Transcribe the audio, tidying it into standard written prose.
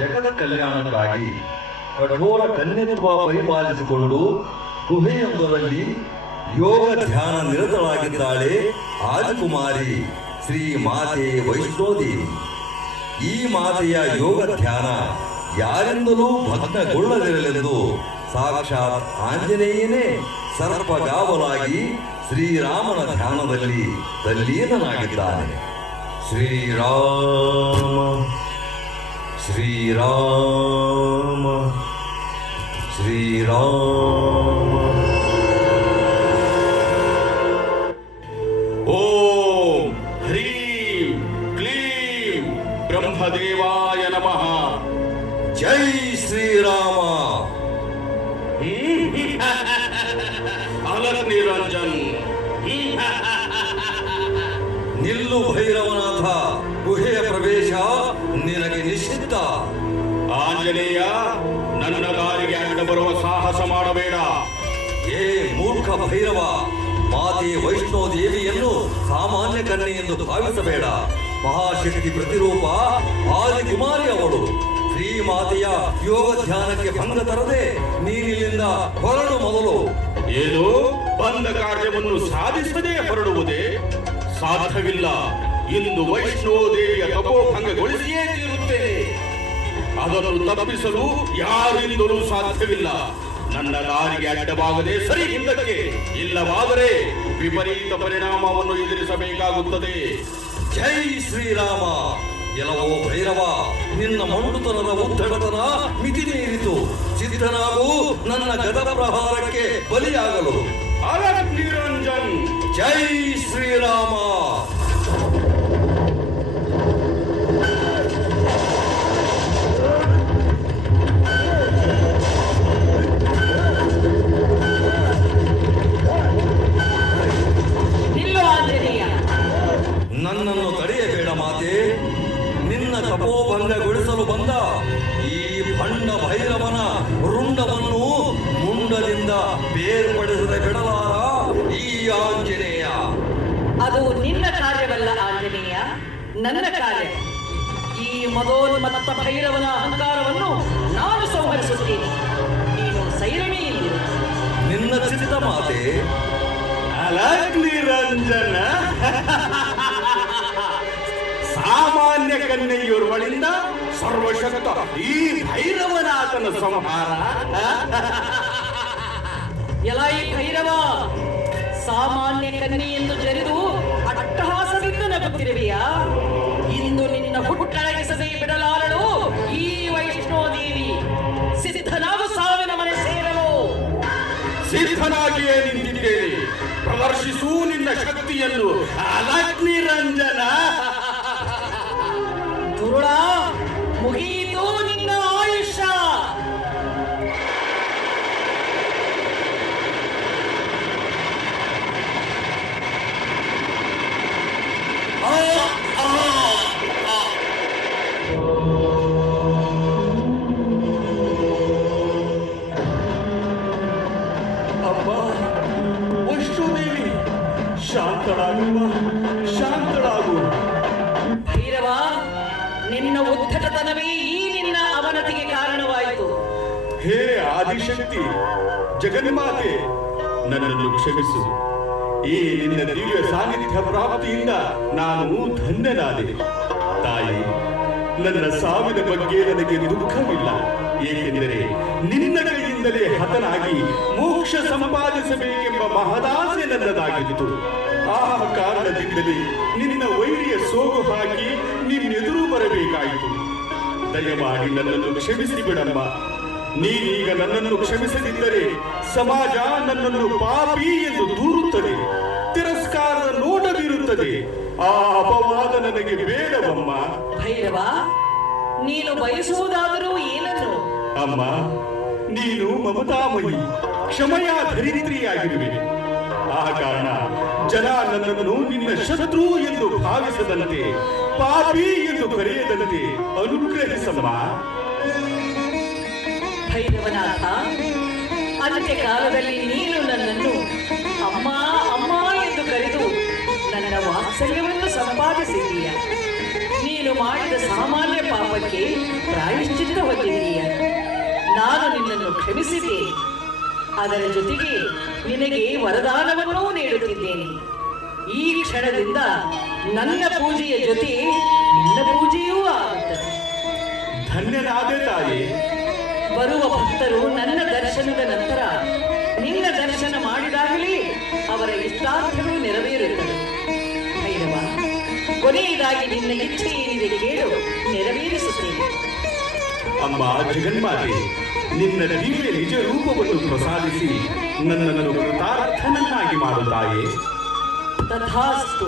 ಜಗದ ಕಲ್ಯಾಣಕ್ಕಾಗಿ ಕಠೋರ ಕನ್ಯತ್ವ ಪರಿಪಾಲಿಸಿಕೊಂಡು ಗುಹೆಯೊಂದರಲ್ಲಿ ಯೋಗ ಧ್ಯಾನ ನಿರತಳಾಗಿದ್ದಾಳೆ ರಾಜಕುಮಾರಿ ಶ್ರೀ ಮಾತೆ ವೈಷ್ಣೋದೇವಿ. ಈ ಮಾತೆಯ ಯೋಗ ಧ್ಯಾನ ಯಾರಿಂದಲೂ ಭಗ್ನಗೊಳ್ಳದಿರಲೆಂದು ಸಾಕ್ಷಾತ್ ಆಂಜನೇಯನೇ ಸರ್ಪಗಾವಲಾಗಿ ಶ್ರೀರಾಮನ ಧ್ಯಾನದಲ್ಲಿ ತಲ್ಲೀನನಾಗಿದ್ದಾನೆ. ಶ್ರೀರಾಮ ಶ್ರೀರಾಮ ಶ್ರೀರಾಮ. ಓಂ ಹ್ರೀಂ ಕ್ಲೀಂ ಬ್ರಹ್ಮದೇವಾಯ ನಮಃ. ಜೈ ಶ್ರೀರಾಮ. ಅಲರ್ ನಿರಂಜನ್. ನಿಲ್ಲು ಭೈರವನಾಥ, ಗುಹೆಯ ಪ್ರವೇಶ ನಿನಗೆ ನಿಷಿದ್ಧ. ಆಂಜನೇಯ, ನನ್ನ ದಾರಿಗೆ ಅಡ್ಡ ಬರುವ ಸಾಹಸ ಮಾಡಬೇಡ. ಏ ಮೂರ್ಖ ಭೈರವ, ಮಾತೆ ವೈಷ್ಣೋ ದೇವಿಯನ್ನು ಸಾಮಾನ್ಯ ಕನ್ಯೆ ಎಂದು ಭಾವಿಸಬೇಡ. ಮಹಾಶಕ್ತಿ ಪ್ರತಿರೂಪ ಆದಿಕುಮಾರಿ ಅವಳು. ಶ್ರೀಮಾತೆಯ ಯೋಗ ಧ್ಯಾನಕ್ಕೆ ಭಂಗ ತರದೆ ನೀನಿಲ್ಲಿಂದ ಹೊರಡು ಮೊದಲು. ಏನು, ಬಂದ ಕಾರ್ಯವನ್ನು ಸಾಧಿಸದೇ ಹೊರಡುವುದೇ? ಸಾಧ್ಯವಿಲ್ಲ. ಇಂದು ವೈಷ್ಣೋ ದೇವಿಯ ತಪೋಭಂಗಗೊಳಿಸಿಯೇ ತೀರುತ್ತೇನೆ. ಅದನ್ನು ತಪ್ಪಿಸಲು ಯಾರಿಂದಲೂ ಸಾಧ್ಯವಿಲ್ಲ. ನನ್ನ ದಾರಿಗೆ ಅಡ್ಡವಾಗದೆ ಸರಿ ಹಿಂದಕ್ಕೆ, ಇಲ್ಲವಾದರೆ ವಿಪರೀತ ಪರಿಣಾಮವನ್ನು ಎದುರಿಸಬೇಕಾಗುತ್ತದೆ. ಜೈ ಶ್ರೀರಾಮ. ಎಲ್ಲವೋ ಭೈರವ, ನಿನ್ನ ಮಂಡುತನದ ಉದ್ದಡತನ ಮಿತಿ ಮೀರಿತು. ಸಿದ್ಧನಾಗು ನನ್ನ ಗದ ಪ್ರಹಾರಕ್ಕೆ ಬಲಿಯಾಗಲು. ಅಲರ್ ನಿರಂಜನ್. ಜೈ ಶ್ರೀರಾಮ. ನನ್ನನ್ನು ತಡೆಯಬೇಡ ಮಾತೆ. ನಿನ್ನ ತಪೋಭಂಗಗೊಳಿಸಲು ಬಂದ ಈ ಭಂಡ ಭೈರವನ ರುಂಡವನ್ನು ಮುಂಡದಿಂದ ಬೇರ್ಪಡಿಸದೆ ಬಿಡಲಾರ ಈ ಆಂಜನೇಯ. ಅದು ನಿನ್ನ ಕಾರ್ಯವಲ್ಲ ಆಂಜನೇಯ, ನನ್ನ ಕಾರ್ಯ. ಈ ಮದೋನ್ಮತ್ತ ಭೈರವನ ಅಹಂಕಾರವನ್ನು ನಾನು ಸಂಹರಿಸುತ್ತೇನೆ. ನೀನು ಸೈರಣೆಯಿಂದಿರು. ನಿನ್ನ ಚಿತ್ತ ಮಾತೆ. ಅಲರ್ ನಿರಂಜನ. ಸಾಮಾನ್ಯ ಕನ್ಯೆಯೋರ್ವಳಿಂದ ಸರ್ವಶಕ್ತ ಈ ಭೈರವನಾಥನ ಸಂಹಾರ. ಎಲ ಈ ಭೈರವ, ಸಾಮಾನ್ಯ ಕನ್ಯೆ ಎಂದು ಜರಿದು ಅಟ್ಟಹಾಸದಿಂದ ನಗುತ್ತಿರುವೆಯಾ? ಇಂದು ನಿನ್ನ ಹುಟ್ಟಡಗಿಸದೆ ಬಿಡಲಾರಳು ಈ ವೈಷ್ಣೋ ದೇವಿ. ಸಿದ್ಧನಾಗು ಸಾವಿನ ಮನೆ ಸೇರಲು. ಸಿದ್ಧನಾಗಿಯೇ ನಿಂತಿದ್ದೇನೆ. ಪ್ರದರ್ಶಿಸು ನಿನ್ನ ಶಕ್ತಿಯನ್ನು ಅಲರ್ ನಿರಂಜನ. ದುರುಳ, ಮುಗಿಯಿತು ನಿನ್ನ ಆಯುಷ್ಯ. ಅಮ್ಮ ವೈಷ್ಣೋದೇವಿ, ಶಾಂತಳಾಗುವ, ಶಾಂತಳಾಗು. ಭೈರವ, ನಿನ್ನ ಉದ್ಧಟತನವೇ ಈ ನಿನ್ನ ಅವನತಿಗೆ ಕಾರಣವಾಯಿತು. ಹೇ ಆದಿಶಕ್ತಿ, ಜಗನ್ಮಾತೆ, ನನ್ನನ್ನು ಕ್ಷಮಿಸು. ಈ ನಿನ್ನ ದಿವ್ಯ ಸಾನ್ನಿಧ್ಯ ಪ್ರಾಪ್ತಿಯಿಂದ ನಾನು ಧನ್ಯನಾದೆ. ತಾಯಿ, ನನ್ನ ಸಾವಿನ ಬಗ್ಗೆ ನನಗೆ ದುಃಖವಿಲ್ಲ. ಏಕೆಂದರೆ ನಿನ್ನ ಕೈಯಿಂದಲೇ ಹತನಾಗಿ ಮೋಕ್ಷ ಸಂಪಾದಿಸಬೇಕೆಂಬ ಮಹದಾಸೆ ನನ್ನದಾಗಿತ್ತು. ಆ ಕಾರಣದಿಂದಲೇ ನಿನ್ನ ವೈರಿಯ ಸೋಗು ಹಾಕಿ ನಿನ್ನೆದುರು ಬರಬೇಕಾಯಿತು. ದಯಮಾಡಿ ನನ್ನನ್ನು ಕ್ಷಮಿಸಿ ಬಿಡಮ್ಮ. ನೀನೀಗ ನನ್ನನ್ನು ಕ್ಷಮಿಸದಿದ್ದರೆ ಸಮಾಜ ನನ್ನನ್ನು ಪಾಪಿ ಎಂದು ದೂರುತ್ತದೆ, ತಿರಸ್ಕಾರದ ನೋಟ ಬೀರುತ್ತದೆ. ಆ ಅಪವಾದ ನನಗೆ ಬೇಡವಮ್ಮ. ಭೈರವ, ನೀನು ಬಯಸುವುದಾದರೂ ಏನನ್ನು? ಅಮ್ಮ, ನೀನು ಮಮತಾಮಯಿ, ಕ್ಷಮೆಯ ಧರಿತ್ರಿಯಾಗಿರುವೆ. ಆ ಕಾರಣ ಜನ ನನ್ನನ್ನು ನಿನ್ನ ಶತ್ರು ಎಂದು ಭಾವಿಸದಂತೆ, ಪಾಪಿ ಎಂದು ಕರೆಯದಂತೆ ಅನುಗ್ರಹಿಸಮ್ಮ. ಭೈರವನಾಥ, ಅಂತ್ಯಕಾಲದಲ್ಲಿ ನೀನು ನನ್ನನ್ನು ಅಮ್ಮ ಅಮ್ಮ ಎಂದು ಕರೆದು ನನ್ನ ವಾತ್ಸಲ್ಯವನ್ನು ಸಂಪಾದಿಸಿದೀಯ. ನೀನು ಮಾಡಿದ ಸಾಮಾನ್ಯ ಪಾಪಕ್ಕೆ ಪ್ರಾಯಶ್ಚಿತ್ತ ಹೊಂದಿದೀಯ. ನಾನು ನಿನ್ನನ್ನು ಕ್ಷಮಿಸಿದ್ದೇನೆ. ಅದರ ಜೊತೆಗೆ ನಿನಗೆ ವರದಾನವನ್ನೂ ನೀಡುತ್ತಿದ್ದೇನೆ. ಈ ಕ್ಷಣದಿಂದ ನನ್ನ ಪೂಜೆಯ ಜೊತೆ ನಿನ್ನ ಪೂಜೆಯೂ ಆಗುತ್ತದೆ. ಧನ್ಯನಾದೆ ತಾಯಿ. ಬರುವ ಭಕ್ತರು ನನ್ನ ದರ್ಶನದ ನಂತರ ನಿನ್ನ ದರ್ಶನ ಮಾಡಿದಾಗಲೇ ಅವರ ಇಷ್ಟಾರ್ಥಗಳು ನೆರವೇರುತ್ತವೆ. ಭೈರವ, ಕೊನೆಯದಾಗಿ ನಿನ್ನ ಇಚ್ಛೆ ಏನಿದೆ ಕೇಳು, ನೆರವೇರಿಸುತ್ತೇನೆ. ಅಮ್ಮ ಜಗನ್ಮಾತೆ, ನಿನ್ನ ದಿವ್ಯ ನಿಜ ರೂಪವನ್ನು ಪ್ರಸಾದಿಸಿ ನನ್ನನ್ನು ಕೃತಾರ್ಥನನ್ನಾಗಿ ಮಾಡು ತಾಯೇ. ತಥಾಸ್ತು.